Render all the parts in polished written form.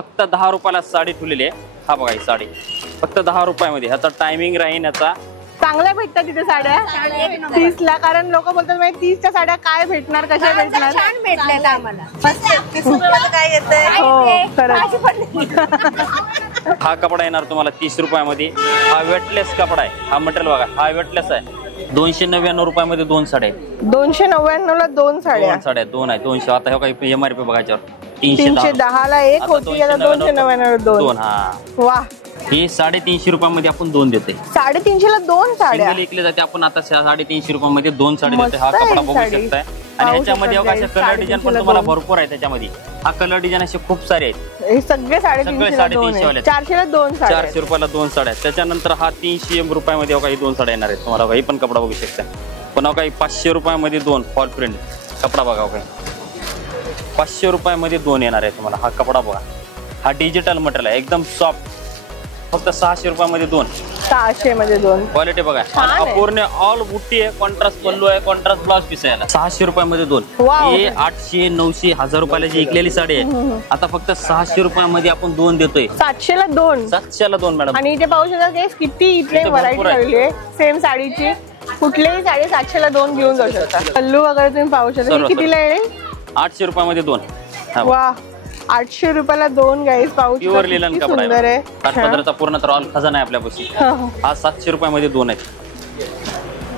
फक्त 10 रुपयाला साडी ठेवलेली आहे। हा बघा ही साडी फक्त 10 रुपयामध्ये। ह्याचा टायमिंग राहील याचा। चांगल्या भेटतात तिथे साड्या 30 ला, कारण लोक बोलतात म्हणजे 30च्या साड्या काय भेटणार, कशा भेटणार। छान भेटले आम्हाला, 35 रुपयाला काय येतंय। हो खरंच। हा कपडा येणार तुम्हाला 30 रुपयामध्ये। हा वेटलेस कपडा आहे। हा मटेरियल बघा, हा वेटलेस आहे। 299 रुपयामध्ये 2 साड्या। 299 ला 2 साड्या। 2 साड्या 2 आहे 200। आता हे काही MRP बघायच्यावर 310 ला एक होती, आता 299 2। हा वाह, ही 350 रुपयामध्ये आपण 2 देते। 350 ला 2 साड्या सिंगल विकले जाते। आपण आता 350 रुपयामध्ये 2 साड्या देते। हा कपडा बघू शकताय। आणि ह्याच्यामध्ये अशा कलर डिझाईन पण तुम्हाला भरपूर आहे त्याच्यामध्ये। हा कलर डिझाईन असे खूप सारे आहेत। हे सगळे 350 ला 2 आहे। 400 ला 2 साड्या। 400 रुपयाला 2 साड्या। त्याच्यानंतर हा 300 रुपयामध्ये काही 2 साड्या येणार आहेत तुम्हाला। काही पण कपडा बघू शकता। पुन्हा काही 500 रुपयामध्ये 2 फॉल प्रिंट कपडा बघा। काही 500 रुपयामध्ये 2 येणार आहे तुम्हाला। हा कपडा बघा, हा डिजिटल मटेरियल आहे, एकदम सॉफ्ट। फक्त 600 रुपयामध्ये 2। 600 मध्ये 2। क्वालिटी बघा, पूर्ण ऑल बुट्टी आहे, कॉन्ट्रास्ट पल्लू आहे, कॉन्ट्रास्ट ब्लाउज पीस आहे। 600 रुपयामध्ये 2। हे 800 900 1000 रुपयाला जी विकलेली साडी आहे, आता फक्त 600 रुपयामध्ये आपण 2 देतोय। 700 ला 2। 700 ला 2 मॅडम। आणि इथे पाहू शकता की किती इथे व्हरायटी ठेवली आहे सेम साडीची। कुठलीही साडी 700 ला 2 घेऊन जाऊ शकता। पल्लू वगैरे तुम्ही पाहू शकता। कितीला येईल? 800 रुपयामध्ये 2। वाह, 800 रुपयाला 2 गाईस। पाहू शकता प्युअर लिनन कपडा सुंदर आहे। काठपदराचा पूर्ण तर ऑल खजाना आहे आपल्यापाशी। हा 700 रुपयामध्ये 2 आहेत।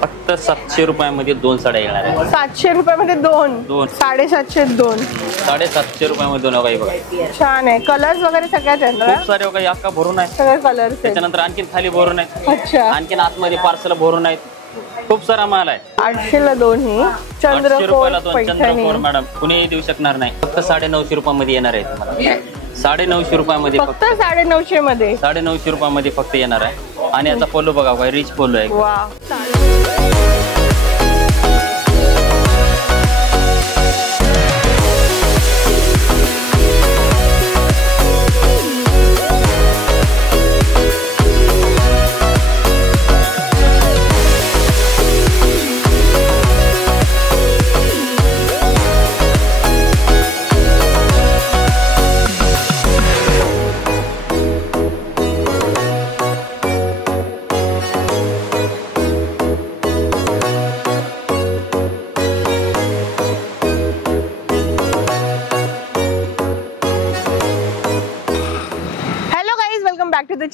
फक्त 700 रुपयामध्ये 2 साड्या येणार आहेत। 700 रुपयामध्ये 2। 750 2। 750 रुपयामध्ये 2 काही बघा। छान आहे। कलर्स वगैरे सगळ्याच आहेत ना? खूप सारे काही अख्खा भरून आहे सगळे कलर्स। त्याच्यानंतर आणखीन खाली भरून आहेत। अच्छा, आणखीन आतमध्ये पार्सल भरून आहेत। खूप सारा माल आहे। 800 ला 2 ही 800 रुपयाला 2 चंद्रकोर मॅडम, कुणीही देऊ शकणार नाही। फक्त 950 रुपयामध्ये येणार आहे तुम्हाला। 950 रुपयामध्ये फक्त 950 मध्ये। 950 रुपयामध्ये फक्त येणार आहे। आणि याचा पल्लू बघा, काय रिच पल्लू आहे। वाह,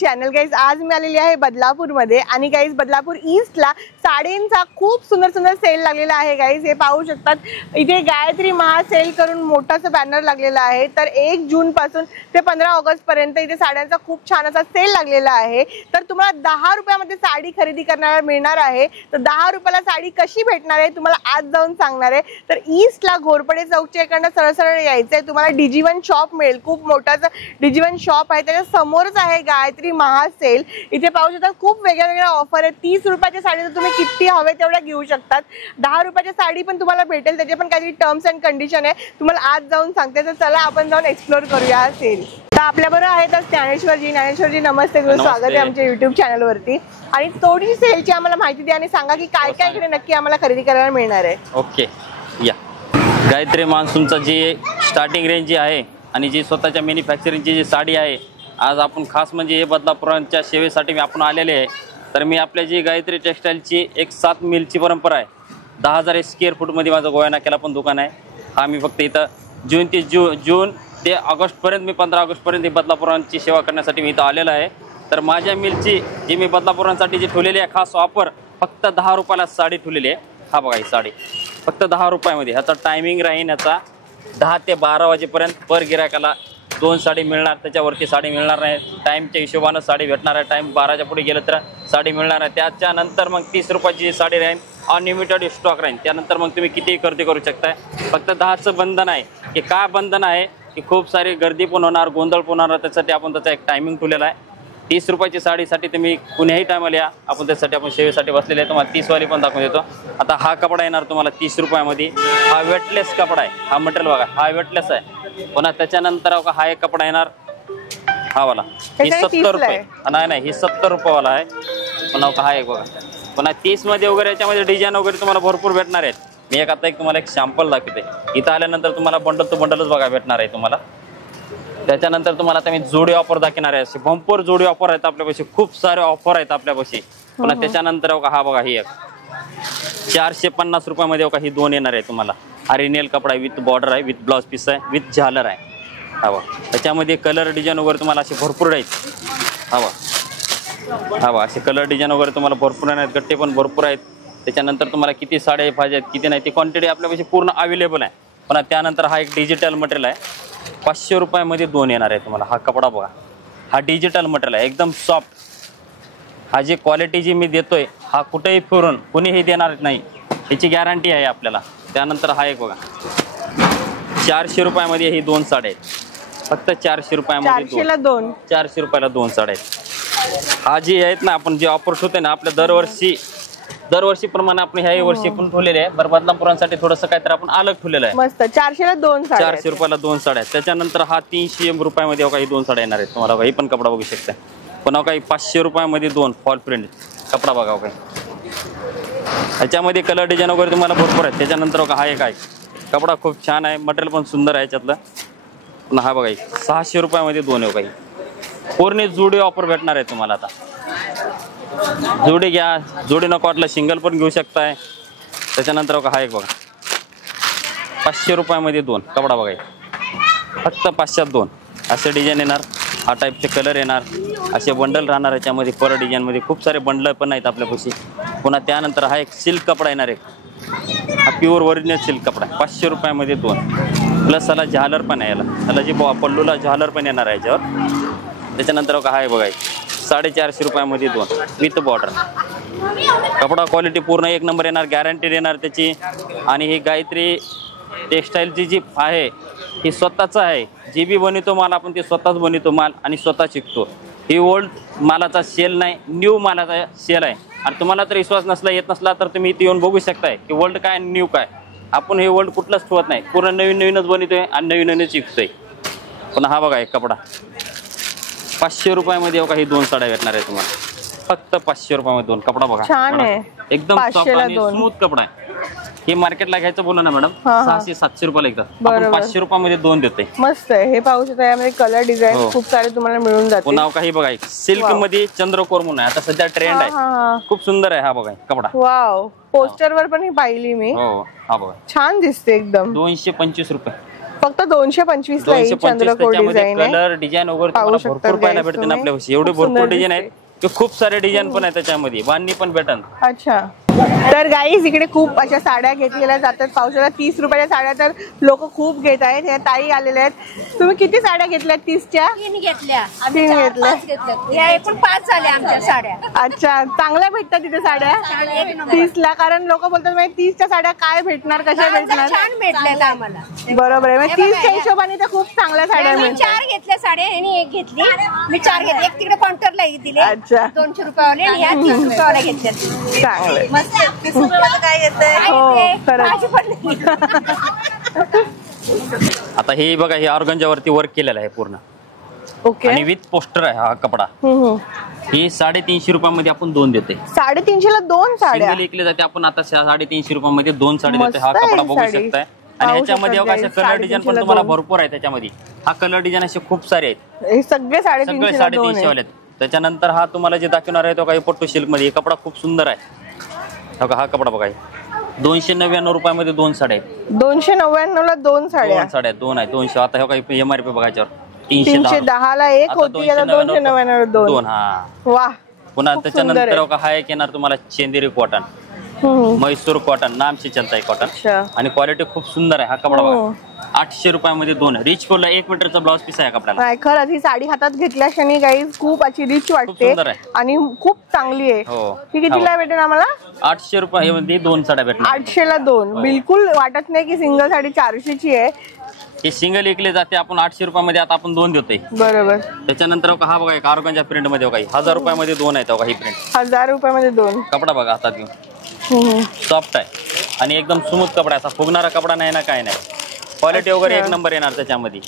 चॅनल गाईज। आज मी आलेली आहे बदलापूर मध्ये आणि गाईज बदलापूर ईस्टला साडींचा खूप सुंदर सुंदर सेल लागलेला आहे गाईज। हे पाहू शकतात इथे गायत्री महासेल करून मोठासा बॅनर लागलेला आहे। तर 1 जून पासून ते 15 ऑगस्ट पर्यंत इथे साड्यांचा खूप छान असा सेल लागलेला आहे। तर तुम्हाला 10 रुपयामध्ये साडी खरेदी करण्याला मिळणार आहे। तर 10 रुपयाला साडी कशी भेटणार आहे तुम्हाला आज जाऊन सांगणार आहे। तर ईस्टला घोरपडे चौकच्या इकडनं सरळ सरळ यायचंय तुम्हाला। डिजिवन शॉप मिळेल, खूप मोठाचं डिजिवन शॉप आहे, त्याच्या समोरच आहे गायत्री महासेल। इथे पाहू शकता खूप वेगळ्या ऑफर आहे। 30 रुपयाच्या साडी तर तुम्ही किती हवे तेवढ्या घेऊ शकतात। 10 रुपयाची साडी पण तुम्हाला भेटेल, त्याचे पण काही टर्म्स अँड कंडिशन आहे, तुम्हाला आज जाऊन सांगते। तर चला आपण जाऊन एक्सप्लोर करूया हा सेल। तर आपल्या बरोबर आहेत ज्ञानेश्वरजी। ज्ञानेश्वरजी नमस्ते, स्वागत आहे आमच्या युट्यूब चॅनल वरती। आणि थोडी सेलची आम्हाला माहिती द्या आणि सांगा की काय काय इकडे नक्की आम्हाला खरेदी करायला मिळणार आहे। ओके या, गायत्री मान्सूनचा जी स्टार्टिंग रेंज जी आहे आणि जी स्वतःच्या मॅन्युफॅक्चरिंगची जी साडी आहे, आज आपण खास म्हणजे हे बदलापुरांच्या सेवेसाठी मी आपण आलेले आहे। तर मी आपल्या जी गायत्री टेक्सटाईलची एक 7 मिलची परंपरा आहे, 10,000 स्क्वेअर फूटमध्ये माझं गोवा नाक्याला पण दुकान आहे। हा मी फक्त इथं जून ते ऑगस्टपर्यंत मी 15 ऑगस्टपर्यंत ही बदलापुरांची सेवा करण्यासाठी मी इथं आलेलो आहे। तर माझ्या मिलची जी मी बदलापुरांसाठी जी ठेवलेली आहे खास ऑफर, फक्त 10 रुपयाला साडी ठेवलेली आहे। हा बघा ही साडी फक्त 10 रुपयामध्ये। ह्याचा टायमिंग राहील याचा 10 ते 12 वाजेपर्यंत। पर गिरायकाला 2 साडी मिळणार, त्याच्यावरती साडी मिळणार नाही। टाईमच्या हिशोबानं साडी भेटणार आहे। टाईम 12च्या पुढे गेलं तर साडी मिळणार आहे। त्याच्यानंतर मग 30 रुपयाची साडी राहील, अनलिमिटेड स्टॉक राहील। त्यानंतर मग तुम्ही कितीही खरेदी करू शकताय। फक्त 10चं बंधन आहे की काय बंधन आहे की खूप सारी गर्दी पण होणार, गोंधळ पण होणार, त्यासाठी आपण त्याचा एक टायमिंग ठेवलेला आहे। 30 रुपयाची साडीसाठी तुम्ही कुणीही टायमाला या, आपण त्यासाठी आपण सेवेसाठी बसलेले आहे। तुम्हाला 30 वाली पण दाखवून देतो। आता हा कपडा येणार तुम्हाला 30 रुपयामध्ये। हा वेटलेस कपडा आहे, हा मटेरियल बघा, हा वेटलेस आहे। पुन्हा त्याच्यानंतर हा एक कपडा येणार, हा वाला, ही 70 रुपये, नाही ही 70 रुपयावाला आहे। पुन्हा हा एक बघा, पुन्हा 30 मध्ये वगैरे याच्यामध्ये डिझाईन वगैरे तुम्हाला भरपूर भेटणार आहेत। मी एक आता तुम्हाला एक सॅम्पल दाखवते। इथं आल्यानंतर तुम्हाला बंडल तो बंडलच बघा भेटणार आहे तुम्हाला। त्याच्यानंतर तुम्हाला आता मी जोडी ऑफर दाखवणार आहे. असे बंपर जोडी ऑफर आहेत आपल्यापाशी, खूप सारे ऑफर आहेत आपल्यापाशी. पुन्हा त्याच्यानंतर हा बघा ही एक 450 रुपयामध्ये ही 2 येणार आहे तुम्हाला. अरिनियल कपडा आहे, विथ बॉर्डर आहे, विथ ब्लाउज पीस आहे, विथ झालर आहे. हा बघा त्याच्यामध्ये कलर डिझाईन वगैरे तुम्हाला असे भरपूर आहेत. हा बघा असे कलर डिझाईन वगैरे तुम्हाला भरपूर आहेत, गट्टे पण भरपूर आहेत. त्याच्यानंतर तुम्हाला किती साड्या पाहिजेत किती नाही ती क्वांटिटी आपल्यापाशी पूर्ण अवेलेबल आहे. पण त्यानंतर हा एक डिजिटल मटेरियल आहे, 500 रुपयामध्ये 2 येणार आहे तुम्हाला. हा कपडा बघा, हा डिजिटल मटेरियल आहे, एकदम सॉफ्ट. हा जी क्वालिटी जी मी देतोय हा कुठेही फिरून कुणीही देणार नाही, याची गॅरंटी आहे आपल्याला. त्यानंतर हा एक बघा 400 रुपयामध्ये ही 2 साड्या आहेत, फक्त 400 रुपयामध्ये 2. 400 रुपयाला 2 साड्या आहेत. हा जी आहेत ना आपण जे ऑफर होते ना आपल्या दरवर्षी प्रमाणे आपण ह्याही वर्षी पण ठेवलेले आहे. बरं बदलापुरांसाठी थोडंसं काहीतरी आपण अलग ठेवलेलं आहे. मस्त 400ला 2 साड्या. 400 रुपयाला 2 साड्या. त्याच्यानंतर हा 300 रुपयामध्ये काही 2 साड्या येणार आहेत तुम्हाला. ही पण कपडा बघू शकता. पुन्हा काही 500 रुपयामध्ये 2 फॉल प्रिंट कपडा बघा काही. ह्याच्यामध्ये कलर डिझाईन वगैरे तुम्हाला भरपूर आहेत. त्याच्यानंतर हा एक आहे कपडा, खूप छान आहे, मटेरियल पण सुंदर आहे याच्यातलं. पुन्हा हा बघा 600 रुपयामध्ये 2 आहे काही. पूर्ण जोडी ऑफर भेटणार आहे तुम्हाला. आता जोडी घ्या, जोडी नको वाटलं सिंगल पण घेऊ शकताय. त्याच्यानंतर हा एक बघा 500 रुपयामध्ये 2 कपडा बघा, फक्त 500त 2 असे डिझाईन येणार. हा टाईपचे कलर येणार, असे बंडल राहणार याच्यामध्ये. पर डिझाईनमध्ये खूप सारे बंडल पण आहेत आपल्यापाशी. पुन्हा त्यानंतर हा एक सिल्क कपडा येणार आहे, हा प्युअर ओरिजिनल सिल्क कपडा 500 रुपयामध्ये 2. प्लस त्याला झालर पण आहे, याला जी पल्लूला झालर पण येणार आहे याच्यावर. त्याच्यानंतर हा आहे बघा 450 रुपयामध्ये 2 विथ बॉर्डर. कपडा क्वालिटी पूर्ण एक नंबर येणार, गॅरंटी देणार त्याची. आणि ही गायत्री टेक्स्टाईलची जी आहे ही स्वतःचं आहे. जी बी बनवतो माल आपण ते स्वतःच बनवतो माल आणि स्वतः शिकतो. ही ओल्ड मालाचा सेल नाही, न्यू मालाचा सेल आहे. आणि तुम्हाला तर विश्वास नसला येत नसला तर तुम्ही इथे येऊन बघू शकताय की ओल्ड काय न्यू काय. आपण हे ओल्ड कुठलंच ठेवत नाही, पूर्ण नवीनच बनवतोय आणि नवीनच शिकतोय. पण हा बघा एक कपडा 500 रुपयामध्ये काही 2 साड्या भेटणार आहे तुम्हाला, फक्त 500 रुपयामध्ये 2 कपडा बघा. छान आहे, एकदम सॉफ्ट आणि स्मूथ कपडा आहे. हे मार्केटला घ्यायचं बोला ना मॅडम 600-700 रुपयाला एकदा, आपण 500 रुपयामध्ये 2 देतोय. मस्त आहे. हे पाहू शकता यामध्ये कलर डिझाईन खूप सारे तुम्हाला मिळून जातील. पुन्हा काही बघा सिल्क मध्ये चंद्रकोर म्हणून आहे, आता सध्या ट्रेंड आहे, खूप सुंदर आहे. हा बघा कपडा, वाव, पोस्टर वर पण ही पाहिली मी. हो हा बघा छान दिसते एकदम. 225 रुपये, फक्त 225 ला ही चंद्रकोर डिझाईन आहे. कलर डिझाईन वगैरे तुम्हाला भरपूर पाहायला भेटते ना आपल्यापाशी. एवढे भरपूर डिझाईन आहेत की खूप सारे डिझाईन पण आहेत त्याच्यामध्ये, बांधणी पण भेटन. अच्छा, तर गाईज इकडे खूप अशा साड्या घेतलेल्या जातात. पावसाळ्यात 30 रुपयाच्या साड्या तर लोक खूप घेत आहेत. ह्या ताई आलेल्या आहेत. तुम्ही किती साड्या घेतल्यात? 30च्या 3 घेतल्या. 3 घेतल्या. या एकूण 5 झाल्या आमच्या साड्या. अच्छा, चांगल्या भेटतात तिथे साड्या 30ला. कारण लोक बोलतात 30च्या साड्या काय भेटणार, कशा भेटणार. छान भेटल्यात आम्हाला. बरोबर आहे, 30च्या हिशोबाने तर खूप चांगल्या साड्या मी मिळतात. 4 घेतल्या साड्या, यांनी 1 घेतली. मी 4 घेतली, एक तिकडे काउंटरला दिले. अच्छा, 200 रुपयावाले आणि ह्या 30 रुपयावाल्या घेतल्या. चांगले. काय आता हे बघा हे ऑर्गंजावरती वर्क केलेलं आहे पूर्ण. ओके, आणि विथ पोस्टर आहे हा कपडा. ही 350 रुपयामध्ये आपण 2 देते. 350ला 2 साड्या विकले जाते. आपण आता 350 रुपयामध्ये 2 साडी देते. हा कपडा बघू शकताय. आणि ह्याच्यामध्ये असे कलर डिझाईन पण तुम्हाला भरपूर आहे त्याच्यामध्ये. हा कलर डिझाईन असे खूप सारे आहेत. हे सगळे 350 वाले आहेत. त्याच्यानंतर हा तुम्हाला जे दाखवणार आहे तो काही पट्टू सिल्क मध्ये कपडा खूप सुंदर आहे. हा कपडा बघा 299 रुपयामध्ये 2 साड्या आहेत. 299ला 2 साड्या. 2 आहे 200. आता काही MRP बघायच्यावर 310 ला 1 होती, आता 299 2. हा वा. पुन्हा त्याच्यानंतर हा एक येणार तुम्हाला चंदेरी कॉटन, म्हैसूर कॉटन, नामशी चलता है कॉटन. आणि क्वालिटी खूप सुंदर आहे. हा कपडा बघा 800 रुपयामध्ये 2. रिच फुल 1 मीटरचा ब्लाउज पीस आहे कपड्याला. नाही, खरंच ही साडी हातात घेतल्या क्षणी गाईज खूप अशी रिच वाटते आणि खूप चांगली आहे. ही कितीला भेटेल आम्हाला? 800 रुपयामध्ये 2 साड्या भेटणार. 800ला 2. बिलकुल वाटत नाही की सिंगल साडी 400ची आहे. हे सिंगल विकले जाते. आपण 800 रुपयामध्ये आता आपण 2 देतोय. बरोबर. त्याच्यानंतर हा बघा एक ऑर्गंजा प्रिंट मध्ये काही 1000 रुपयामध्ये 2 आहेत. ही प्रिंट 1000 रुपयामध्ये 2. कपडा बघा हातात घेऊन, सॉफ्ट आहे आणि एकदम स्मूथ कपडा. असा फुगणारा कपडा नाही ना, काय नाही. क्वालिटी वगैरे एक नंबर येणार त्याच्यामध्ये.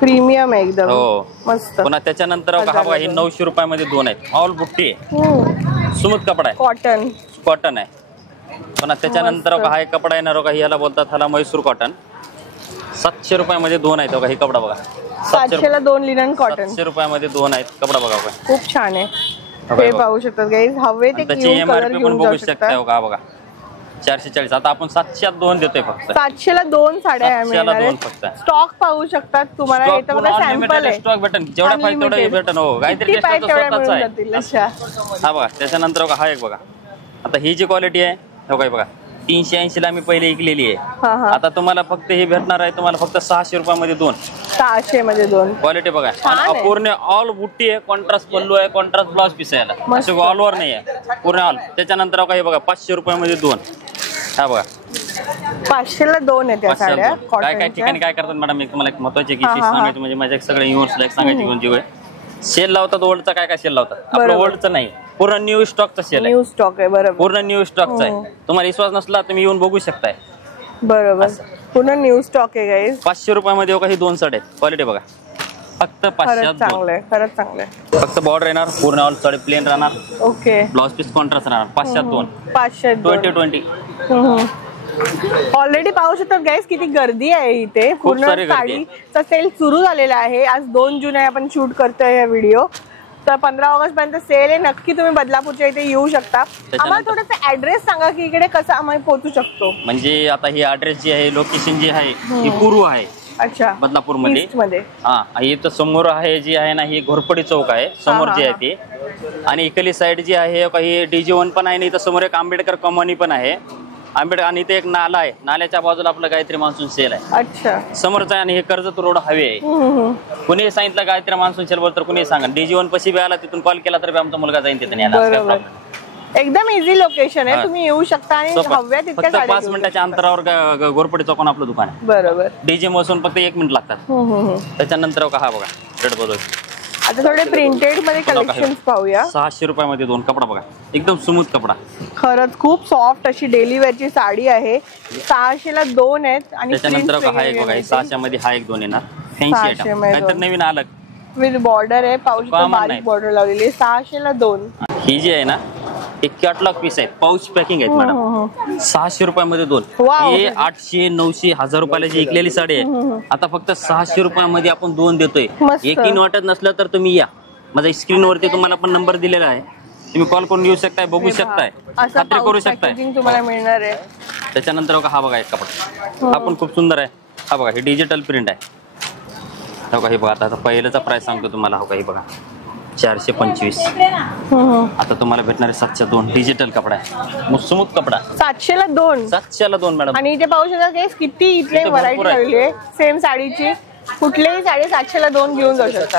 प्रीमियम आहे एकदम. हो, मस्त. पुन्हा त्याच्यानंतर हा बघा हे 900 रुपयामध्ये 2 आहेत. ऑल बुट्टी आहे, स्मूथ कपडा आहे, कॉटन आहे. पुन्हा त्याच्यानंतर हा एक कपडा येणार बघा, ह्याला बोलतात ह्याला म्हैसूर कॉटन. 700 रुपयामध्ये 2 आहेत. हे कपडा बघा 700 ला 2 लिनन कॉटन. 700 रुपयामध्ये 2 आहेत. कपडा बघा काय खूप छान आहे. हे पाहू शकतात गाईज. हवे ते त्याची MRP पण बघू शकता हो का बघा 440. आता आपण 700 2 देतोय फक्त. 700 ला 2 साड्या 700 ला 2 फक्त. स्टॉक पाहू शकतात तुम्हाला. इथं बघा सॅम्पल आहे. स्टॉक भेटन जेवढा पाहिजे तेवढा भेटन. हो काहीतरी स्वतःच आहे. हा बघा त्याच्यानंतर बघा हा एक बघा. आता ही जी क्वालिटी आहे हो काय बघा 380 ला मी पहिले विकलेली आहे. आता तुम्हाला फक्त हे भेटणार आहे तुम्हाला फक्त 600 रुपयामध्ये 2. 600 मध्ये 2 क्वालिटी बघा. पूर्ण ऑल बुट्टी आहे. कॉन्ट्रास्ट पल्लू आहे. कॉन्ट्रास्ट ब्लाउज पीस आहे याला. असं ऑल ओव्हर नाही आहे पूर्ण ऑल. त्याच्यानंतर काही बघा 500 रुपयामध्ये 2. हा बघा 500 ला 2 आहे त्या साड्या. काय काय ठिकाणी काय करतात मॅडम मी तुम्हाला एक महत्वाची की सांगायचं म्हणजे माझ्या सगळ्या युनिव्हर्सला एक सांगायची घेऊन जीव आहे. सेल लावतात ओल्डचा काय काय सेल लावतात. आपलं ओल्डचं नाही पूर्ण न्यू स्टॉकचा सेल आहे. न्यू स्टॉक आहे बरोबर. पूर्ण न्यू स्टॉकचा आहे. तुम्हाला विश्वास नसला तुम्ही येऊन बघू शकताय. बरोबर पूर्ण न्यू स्टॉक आहे गाईज. 500 रुपयामध्ये काही 2 साड्या आहेत. क्वालिटी बघा फक्त 500. चांगलं आहे खरंच चांगलं आहे. फक्त बॉर्डर येणार पूर्ण ऑल साडी प्लेन राहणार. ओके ब्लाउज पीस कॉन्ट्रास्ट राहणार. 502 520. 2020. ऑलरेडी पाहू शकतात गाईज किती गर्दी आहे इथे. पूर्ण साडीचा सेल सुरू झालेला आहे. आज 2 जून आहे आपण शूट करतोय हा व्हिडिओ. तर 15 ऑगस्ट पर्यंत सेल आहे. नक्की तुम्ही बदलापूरच्या इथे येऊ शकता. आम्हाला थोडासा ऍड्रेस सांगा की इकडे कसं आम्ही पोहोचू शकतो. म्हणजे आता ही ऍड्रेस जी आहे लोकेशन जी आहे ही पूर्व आहे. अच्छा बदलापूर मध्ये. हा इथं समोर आहे जी आहे ना ही घोरपडी चौक आहे समोर जी आहे ती. आणि इकडली साईड जी आहे काही DG1 पण आहे आणि इथं समोर एक आंबेडकर कॉलनी पण आहे. आंबेडकर आणि इथे एक नाला आहे. नाल्याच्या बाजूला आपलं गायत्री मान्सून सेल आहे. अच्छा समोरच आहे. आणि हे कर्जत रोड हवे आहे. कुणी सांगितलं गायत्री मान्सून सेल बरोबर तर कुणी सांगा. DG1 पशी आला तिथून कॉल केला तर आमचा मुलगा जाईल तिथे. एकदम इझी लोकेशन आहे. तुम्ही येऊ शकता आणि हव्या तितक्या साड्या 5 मिनिटाच्या अंतरावर घोरपडी चौकान आपलं दुकान आहे. बरोबर. DG पासून फक्त 1 मिनिट लागतात. त्याच्यानंतर हा बघा रेड बदल. आता थोडे प्रिंटेड मध्ये कलेक्शन पाहूया. 600 रुपयामध्ये 2 कपडा बघा एकदम स्मूथ कपडा. खरंच खूप सॉफ्ट अशी डेली वेअरची साडी आहे. 600 ला 2 आहेत. आणि त्याच्यानंतर हा एक बघा 600 मध्ये हा एक 2 येणार. फॅन्सी आयटम काहीतरी नवीन आलं विथ बॉर्डर आहे. पाऊच बारीक बॉर्डर लावलेली आहे. 600 ला 2. ही जी आहे ना एक कॅटलॉग पीस आहे. पाऊच पॅकिंग आहेत मॅडम. 600 रुपयामध्ये 2. हे 800 900 1000 रुपयाला जी विकलेली साडी आहे आता फक्त 600 रुपयामध्ये आपण 2 देतोय. एकीन वाटत नसलं तर तुम्ही या. माझा स्क्रीनवरती तुम्हाला पण नंबर दिलेला आहे. तुम्ही कॉल करून येऊ शकताय बघू शकताय खात्री करू शकताय तुम्हाला मिळणार आहे. त्याच्यानंतर हा बघा एक कपडा हा पण खूप सुंदर आहे. हा बघा हे डिजिटल प्रिंट आहे. हो का हे बघा आता पहिल्याचा प्राइस सांगतो तुम्हाला. हो का हे बघा 425. आता तुम्हाला भेटणार 702. डिजिटल कपडा आहे. स्मूथ कपडा. 700 ला 2. 700 ला 2 मॅडम. आणि इथे पाहू शकता किती इथे व्हरायटी लावली आहे सेम साडीची. कुठलेही साडी 700 ला 2 घेऊन जाऊ शकता.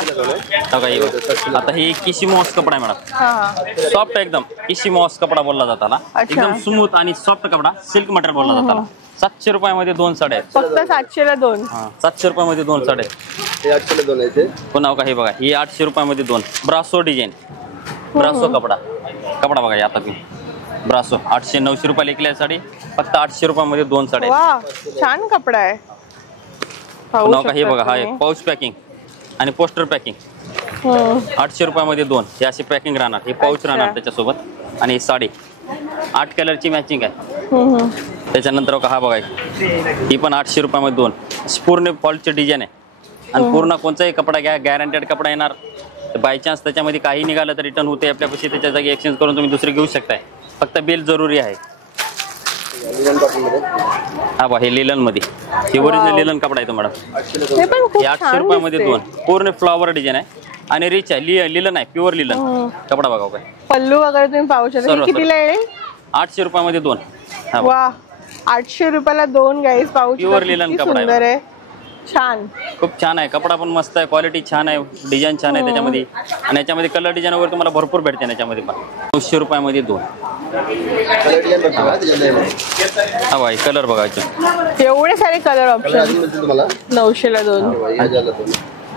आता ही किशिमॉस कपडा आहे मॅडम. सॉफ्ट एकदम किशिमॉस कपडा बोलला जाताना. एकदम स्मूथ आणि सॉफ्ट कपडा सिल्क मटेरियल बोलला जाताना. 700 रुपयामध्ये 2 साड्या आहेत. फक्त 700 ला 2. 700 रुपयामध्ये 2 साड्या. 800 ला 2 आहे. पुन्हा का हे बघा ही 800 रुपयामध्ये 2 ब्रासो डिझाईन. ब्रासो कपडा कपडा बघा आता तुम्ही ब्रासो 800 900 रुपयाला विकल्या साडी फक्त 800 रुपयामध्ये 2 साड्या. वा छान कपडा आहे. पुन्हा का हे बघा हा एक पाऊच पॅकिंग आणि पोस्टर पॅकिंग. 800 रुपयामध्ये 2. हे अशी पॅकिंग राहणार. हे पाऊच राहणार त्याच्यासोबत आणि ही साडी 8 कलरची मॅचिंग आहे. त्याच्यानंतर हा बघा ही पण 800 रुपयामध्ये 2. पूर्ण फॉल्टचे डिझाईन आहे आणि पूर्ण कोणताही कपडा घ्या गॅरंटेड कपडा येणार. बाय चान्स त्याच्यामध्ये काही निघालं तर रिटर्न होते आपल्यापाशी. त्याच्या जागी एक्सचेंज करून तुम्ही दुसरे घेऊ शकताय. फक्त बिल जरुरी आहे. हा बघा हे लिलन मध्ये हे ओरिजिनल लिलन कपडा आहे तो मॅडम. हे 800 रुपयामध्ये 2. पूर्ण फ्लॉवर डिझाईन आहे आणि रिच आहे. लिलन आहे प्युअर लिलन कपडा बघा काय. पल्लू वगैरे तुम्ही पाहू शकता. कितीला येईल. 800 रुपयामध्ये 2. वा 800 रुपयाला 2 गाईज पाहू शकता. प्युअर लिलन कपडा आहे. छान खूप छान आहे. कपडा पण मस्त आहे. क्वालिटी छान आहे. डिझाईन छान आहे त्याच्यामध्ये. आणि याच्यामध्ये कलर डिझाईन वगैरे तुम्हाला भरपूर भेटते याच्यामध्ये पण. 900 रुपयामध्ये 2. हा भाई कलर बघायचे एवढे सारे कलर ऑप्शन. 900 ला 2.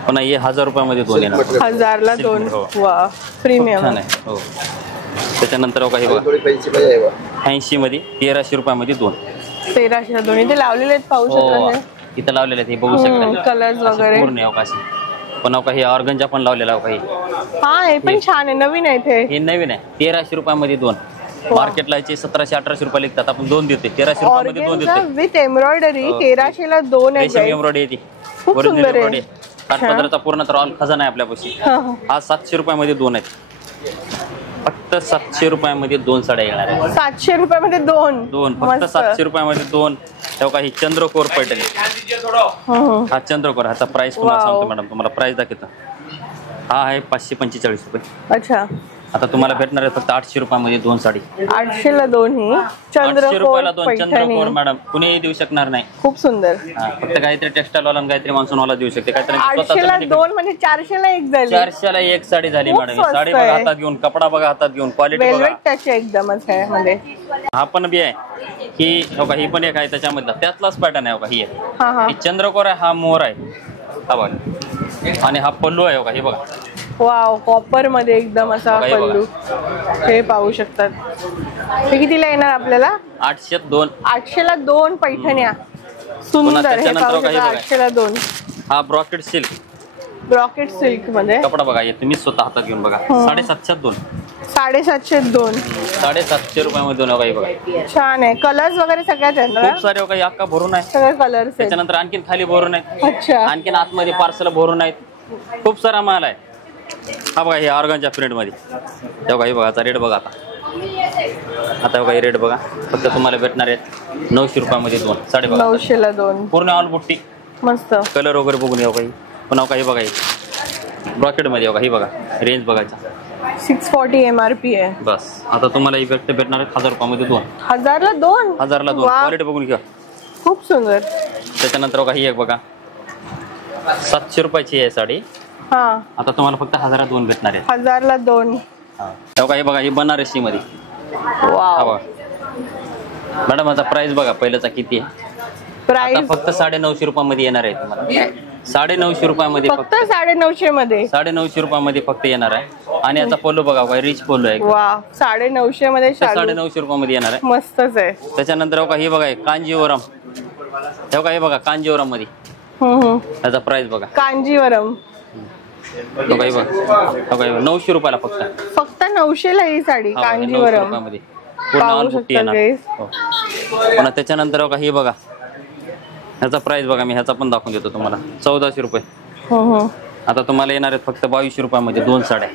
पुन्हा हे 1000 रुपयामध्ये 2 येणार. 1000 ला 2. वा प्रीमियम छान आहे. हो त्याच्यानंतर काही बघा 80 मध्ये 1300 रुपयामध्ये 2. 1300 ला 2. इथे लावलेले आहेत पाहू शकता. इथं लावलेले आहेत हे बघू शकता. कलर्स वगैरे पूर्ण अवकाशी. पुन्हा काही ऑर्गनचा पण लावलेला काही. हा हे पण छान आहे. नवीन आहे ते. हे नवीन आहे. 1300 रुपयामध्ये 2. मार्केटला 1700 1800 रुपये लिखतात. आपण 2 देते. 1300 रुपयामध्ये 2 देते. विथ एम्ब्रॉयडरी 1300 ला 2 आहे. एम्ब्रॉयडरी येते. खूप सुंदर आहे. काठपदराचा पूर्ण तर ऑल खजाना आहे आपल्यापाशी. हा 700 रुपयामध्ये 2 आहेत. फक्त 700 रुपयामध्ये 2 साड्या येणार आहेत. 700 रुपयामध्ये 2 फक्त 700 रुपयामध्ये 2. तेव्हा ही चंद्रकोर पैठणी. हा चंद्रकोर, ह्याचा प्राइस तुम्हाला सांगतो मॅडम, तुम्हाला प्राइस दाखवतो. हा आहे 545 रुपये. अच्छा, आता तुम्हाला भेटणार आहे फक्त 800 रुपयामध्ये 2 साडी. 800 ला 2 ही 800 रुपयाला 2 चंद्रकोर मॅडम, कुणीही देऊ शकणार नाही. खूप सुंदर. फक्त काहीतरी टेक्सटाईल वाला काहीतरी मान्सून वाला देऊ शकते. 800 ला 2 म्हणजे 400 ला 1 झाली. 400 ला 1 साडी झाली खूप मॅडम. स्वस्त साडी बघा आहे. हातात घेऊन, कपडा बघा हातात घेऊन, क्वालिटी बघा. वेल्वेट टच एकदमच आहे मध्ये. हा पण बी आहे ही, हो का, ही पण एक आहे त्याच्यामधला, त्यातलाच पॅटर्न आहे. हो का, ही आहे, हा हा. ही चंद्रकोर आहे, हा मोर आहे. हा बघा, आणि हा पल्लू आहे. हो का, हे बघा. वाव, कॉपर मध्ये एकदम असा बघा, हे बघा. पल्लू. हे पाहू शकतात. हे कितीला येणार आपल्याला? 802. 800 ला 2 पैठण्या. सुंदर. हे त्याच्यानंतर पाहू बघा, हे शकता. बघा. 800 ला 2 हा ब्रॉकेट सिल्क. ब्रॉकेट सिल्क मध्ये कपडा बघा, हे तुम्ही स्वतः हातात घेऊन बघा. 750 2. 750 2. 750 रुपयामध्ये 2. हो का, हे बघा. छान आहे. कलर्स वगैरे सगळ्यात आहेत ना? खूप सारे हो का, अक्का भरून आहे. सगळे कलर्स आहेत. त्याच्यानंतर आणखीन खाली भरून आहेत. अच्छा. आणखीन आतमध्ये पार्सल भरून आहेत. खूप सारा माल आहे. हा बघा, हे ऑर्गनच्या प्रिंट मध्ये. हे बघा, हे बघा, रेट बघा आता. आता बघा, हे रेट बघा. फक्त तुम्हाला भेटणार आहेत 900 रुपयामध्ये 2 साडी बघा. 900 ला 2. पूर्ण ऑल बुट्टी. मस्त. कलर वगैरे बघून येऊ काही. पण काही बघा, ब्रॉकेट मध्ये बघा, ही बघा रेंज बघायचा. 640 MRP आहे. बस आता तुम्हाला इफेक्ट भेटणार आहेत 1000 रुपयामध्ये 2. 1000 ला 2. 1000 ला 2. क्वालिटी बघून घ्या. खूप सुंदर. त्याच्यानंतर बघा, ही एक बघा 700 रुपयाची आहे साडी. हा, आता तुम्हाला फक्त 1000 ला 2 भेटणार आहे. 1000 ला 2. हे बघा, ही बनारसी मध्ये. हा वाव. बघा मॅडम, आता प्राइस बघा पहिल्याचा किती आहे. आता प्राइस फक्त 950 रुपयामध्ये येणार आहे तुम्हाला. 950 रुपयामध्ये फक्त 950 मध्ये. 950 रुपयामध्ये फक्त येणार आहे. आणि याचा पोलो बघा, रिच पोलो आहे. वा, 950 मध्ये शालू. 950 रुपयामध्ये येणार आहे. मस्तच आहे. त्याच्यानंतर बघा, ही बघा कांजीवरम. हे बघा, हे बघा कांजीवरम मध्ये. त्याचा प्राइस बघा. कांजीवरम. बघा, हे बघा 900 रुपयाला फक्त 900 ला ही साडी. कांजीवरम रुपयामध्ये पूर्ण ऑल बुट्टी येणार. हो. पुन्हा त्याच्यानंतर बघा, हे बघा ह्याचा प्राइस बघा, मी ह्याचा पण दाखवून देतो तुम्हाला. 1400 रुपये. आता तुम्हाला येणार आहेत फक्त 2200 रुपयामध्ये 2 साड्या.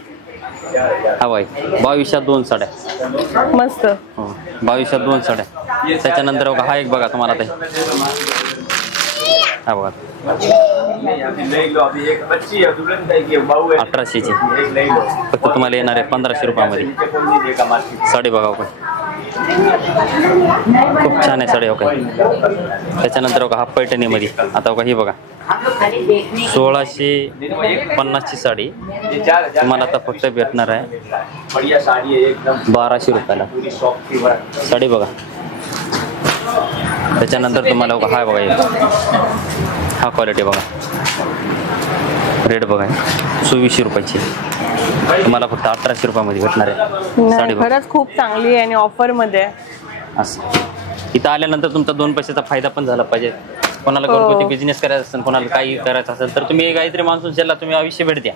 हा बाई, 2200 2 साड्या. मस्त. 2200 2 साड्या. त्याच्यानंतर बघा, हा एक बघा तुम्हाला ते. हा बघा 1800 ची. फक्त तुम्हाला येणार आहे 1500 रुपयामध्ये साडी बघा. खूप छान आहे साडी. हो काय. त्याच्यानंतर बघा, हा पैठणीमध्ये. आता बघा, ही बघा 1650 ची साडी तुम्हाला आता फक्त भेटणार आहे 1200 रुपयाला साडी बघा. त्याच्यानंतर तुम्हाला बघा, हा बघा, हा क्वालिटी बघा, रेट बघा 2400 रुपयाची. तुम्हाला फक्त 1800 रुपयामध्ये भेटणार आहे साडी. खरंच खूप चांगली आहे आणि ऑफर मध्ये. असं इथं आल्यानंतर तुमचा 2 पैशाचा फायदा पण झाला पाहिजे. कोणाला घरगुती बिझनेस करायचा असेल, कोणाला काही करायचं असेल तर तुम्ही गायत्री मान्सून सेलला तुम्ही अवश्य भेट द्या.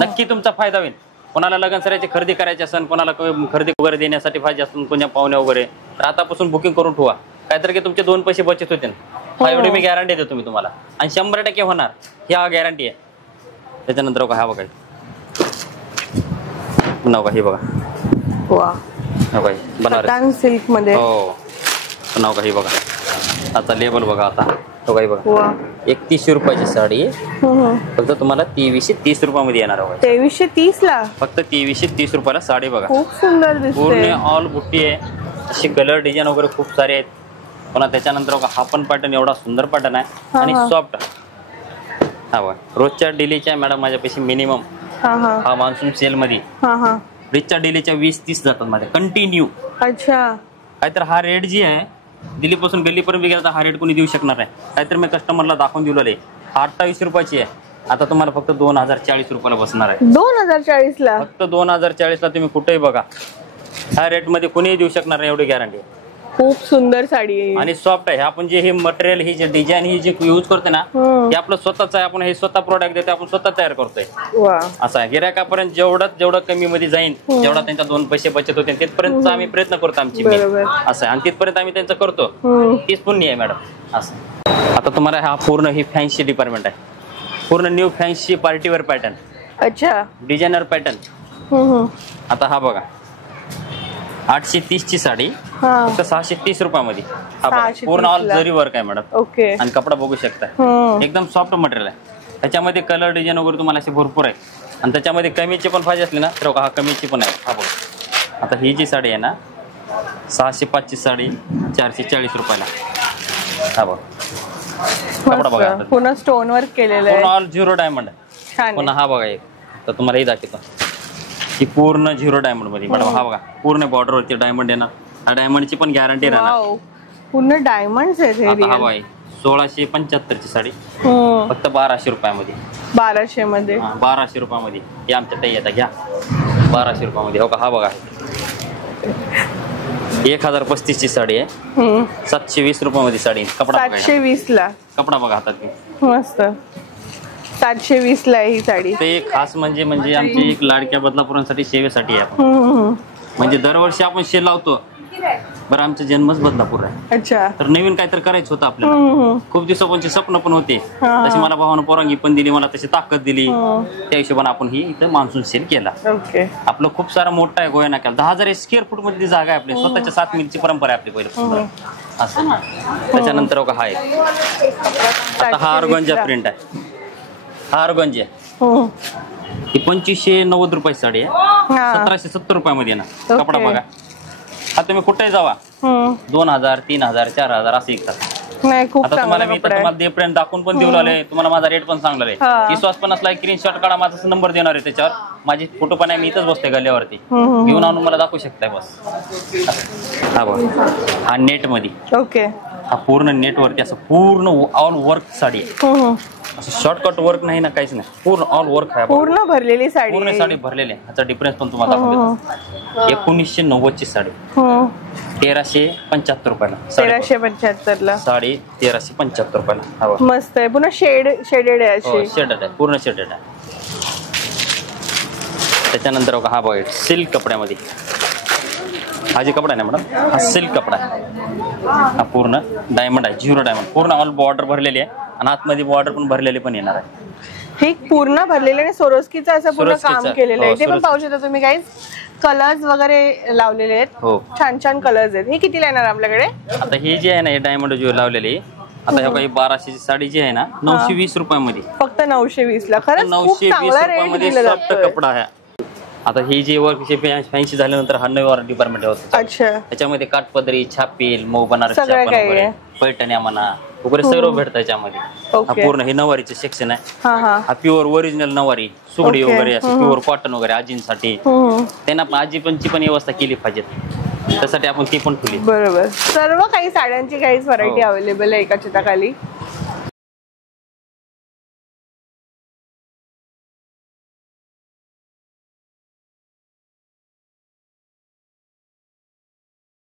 नक्की तुमचा फायदा होईल. कोणाला लग्न सरायची खरेदी करायची असेल, कोणाला खरेदी वगैरे देण्यासाठी पाहिजे असेल, कोणत्या पाहुण्या वगैरे, तर आतापासून बुकिंग करून ठेवा. काहीतरी की तुमचे 2 पैसे बचत होतील. एवढी मी गॅरंटी देतो मी तुम्हाला. आणि 100% होणार, ही हा गॅरंटी आहे. त्याच्यानंतर बघा, हा बघा नका, हे बघा. वा, बनारस सिल्क मध्ये. हो, नाव काही बघा. आता लेबल बघा. आता तो काही बघा, 3100 रुपयाची साडी फक्त तुम्हाला 2330 रुपयामध्ये येणार आहे. 2330 ला फक्त 2330 रुपयाला साडी बघा. खूप सुंदर दिसते. पूर्ण ऑल बुट्टी आहे. अशी कलर डिझाईन वगैरे खूप सारे आहेत. पुन्हा त्याच्यानंतर बघा, हा पण पॅटर्न एवढा सुंदर पॅटर्न आहे आणि सॉफ्ट. हा बघा, रोजच्या डेलीच्या मॅडम माझ्यापाशी मिनिमम हा मान्सून सेल मध्ये रोजच्या डेलीच्या 20-30 जातात माझ्या कंटिन्यू. अच्छा. काहीतर हा रेट जी आहे दिल्लीपासून गल्लीपर्यंत गेला तर हा रेट कोणी देऊ शकणार नाही. काहीतरी मी कस्टमरला दाखवून दिलेलं आहे. 2800 रुपयाची आहे. आता तुम्हाला फक्त 2040 रुपयाला बसणार आहे. 2040 ला फक्त 2040 ला तुम्ही कुठेही बघा, ह्या रेट मध्ये कोणीही देऊ शकणार नाही एवढी गॅरंटी. खूप सुंदर साडी आहे आणि सॉफ्ट आहे. आपण जे हे मटेरियल, ही जे डिझाईन, ही जे यूज करते ना, हे आपलं स्वतःच आहे. आपण हे स्वतः प्रोडक्ट देतो, आपण स्वतः तयार करतोय. असं आहे. गिरायकापर्यंत जेवढं कमी मध्ये जाईल, जेवढा त्यांच्या 2 पैसे बचत होते तिथपर्यंत आम्ही प्रयत्न करतो आमची. असं आहे. आणि तिथपर्यंत आम्ही त्यांचं करतो. तीच पुण्य आहे मॅडम. असं आता तुम्हाला हा पूर्ण ही फॅन्सी डिपार्टमेंट आहे. पूर्ण न्यू फॅन्सी पार्टीवेअर पॅटर्न, अच्छा. Designer pattern. हम्म. आता हा बघा 830 ची साडी हा. फक्त 630 रुपयामध्ये. हा बघा 630 पूर्ण ऑल ला. जरी वर्क आहे मॅडम. ओके. आणि कपडा बघू शकता एकदम सॉफ्ट मटेरियल आहे. त्याच्यामध्ये कलर डिझाईन वगैरे तुम्हाला असे भरपूर आहे. आणि त्याच्यामध्ये कमीचे पण पाहिजे असले ना तर हा कमीची पण आहे. हा बघा आता ही जी साडी आहे ना 605 ची साडी 440 रुपयाला. हा बघा कपडा बघा मस्त. पूर्ण स्टोन वर्क केलेलं पूर्ण आहे. ऑल झिरो डायमंड आहे. छान पुन्हा आहे. हा बघा एक तर तुम्हाला हे दाखवतो ही पूर्ण झिरो डायमंड मध्ये मॅडम. हा बघा पूर्ण बॉर्डर वरती डायमंड येणार. हा डायमंडची पण गॅरंटी राहणार. वाव. पूर्ण डायमंड्स आहेत हे आता हा real. बघा 1675 ची साडी हम्म. फक्त 1200 रुपयामध्ये. 1200 मध्ये. 1200 रुपयामध्ये हे आमच्या ताई आता घ्या 1200 रुपयामध्ये. हो का हा बघा 1035 ची साडी आहे हम्म. 720 रुपयामध्ये साडी. कपडा बघा 720 ला. कपडा बघा हातात घे. मस्त. 720 ला आहे ही साडी. ते खास म्हणजे आमची एक लाडक्या बदलापुरांसाठी सेवेसाठी आहे आपण. हम्म. म्हणजे दरवर्षी आपण शेल लावतो. बरं आमचा जन्मच बदलापूर आहे अच्छा. तर नवीन काहीतरी करायचं होतं आपल्याला. हम्म. खूप दिवसापासूनचे स्वप्न पण होते. हा. तशी मला भावानं पोरांगी पण दिली मला तशी ताकद दिली. त्या हिशोबाने आपण ही इथं मान्सून सेल केला. ओके. आपलं खूप सारा मोठा आहे गोया नाक्याला 10,000 स्क्वेअर फूट मध्ये जागा आहे आपली. स्वतःच्या 7 मिलची परंपरा आहे आपली पहिले असं. त्याच्यानंतर बघा हा आहे आता हा ऑर्गन्जा प्रिंट आहे. हा ऑर्गन्जा हम्म. ही 2590 रुपये साडी आहे. हा. 1770 रुपयामध्ये ना. ओके. कपडा बघा हा तुम्ही कुठेही जावा हम्म. 2000 3000 4000 असं विकतात. नाही खूप आता तुम्हाला चांगला मी कपडा तुम्हाला देपर्यंत दाखवून पण देऊ लागले. तुम्हाला माझा रेट पण सांगणार हा. आहे. विश्वास पण असला स्क्रीनशॉट काढा माझा नंबर देणार आहे त्याच्यावर. माझे फोटो पण आहे मी इथंच बसते गल्ल्यावरती घेऊन आणून मला दाखवू शकताय बस. हा बघ हा नेट मध्ये. ओके. हा पूर्ण नेट वरती असं पूर्ण ऑल वर्क साडी आहे. हम्म. असं शॉर्टकट वर्क नाही ना काहीच नाही. पूर्ण ऑल वर्क आहे. पूर्ण भरलेली साडी पूर्ण आहे. साडी भरलेली आहे. ह्याचा डिफरन्स पण तुम्हाला दाखवतो. 1990 ची साडी हम्म. 1375 रुपयाला. 1375 ला साडी 1375 रुपयाला. हा बघ मस्त आहे. पुन्हा शेडेड आहे अशी. शेडेड आहे पूर्ण शेडेड आहे. त्याच्यानंतर बघा हा बघा सिल्क कपड्यामध्ये. हा जे कपडा आहे ना मॅडम हा सिल्क कपडा आहे. हा पूर्ण डायमंड आहे झिरो डायमंड. पूर्ण ऑल बॉर्डर भरलेली आहे आणि आतमध्ये बॉर्डर पण भरलेली पण येणार आहे. हे पूर्ण भरलेलं आणि सोरोस्कीचं असं पूर्ण काम सोरोस्कीचं. केलेलं आहे. हो, ते पण सोरोस्की. पाहू शकता तुम्ही काही कलर्स वगैरे लावलेले आहेत. हो छान छान कलर्स आहेत. हे कितीला येणार आपल्याकडे? आता हे जे आहे ना हे डायमंड जो लावलेली आता हे काही 1200 ची साडी जी आहे ना 920 रुपयामध्ये. फक्त 920 ला. खरंच खूप 920 चांगला रेट रुपयामध्ये दिला सॉफ्ट जातोय. कपडा आहे. आता ही जी वर्क फॅन्सी झाल्यानंतर हा नवीन डिपार्टमेंट होतं. अच्छा. त्याच्यामध्ये काठपदरी छापील मऊ बनारसी सगळं छापण काही वगैरे आहे. पैठण्या म्हणा वगैरे सगळं भेटतं याच्यामध्ये. हा ओके. पूर्ण हे नवारीचे सेक्शन आहे. हा हा. हा प्युअर ओरिजिनल नवारी सुगडी ओके. वगैरे असं प्युअर कॉटन वगैरे आजींसाठी हम्म. त्यांना आजीपणची पण व्यवस्था केली पाहिजे. त्यासाठी आपण ती पण ठेवली. बरोबर. सर्व काही साड्यांची काहीच व्हरायटी हो. अवेलेबल आहे एका छताखाली.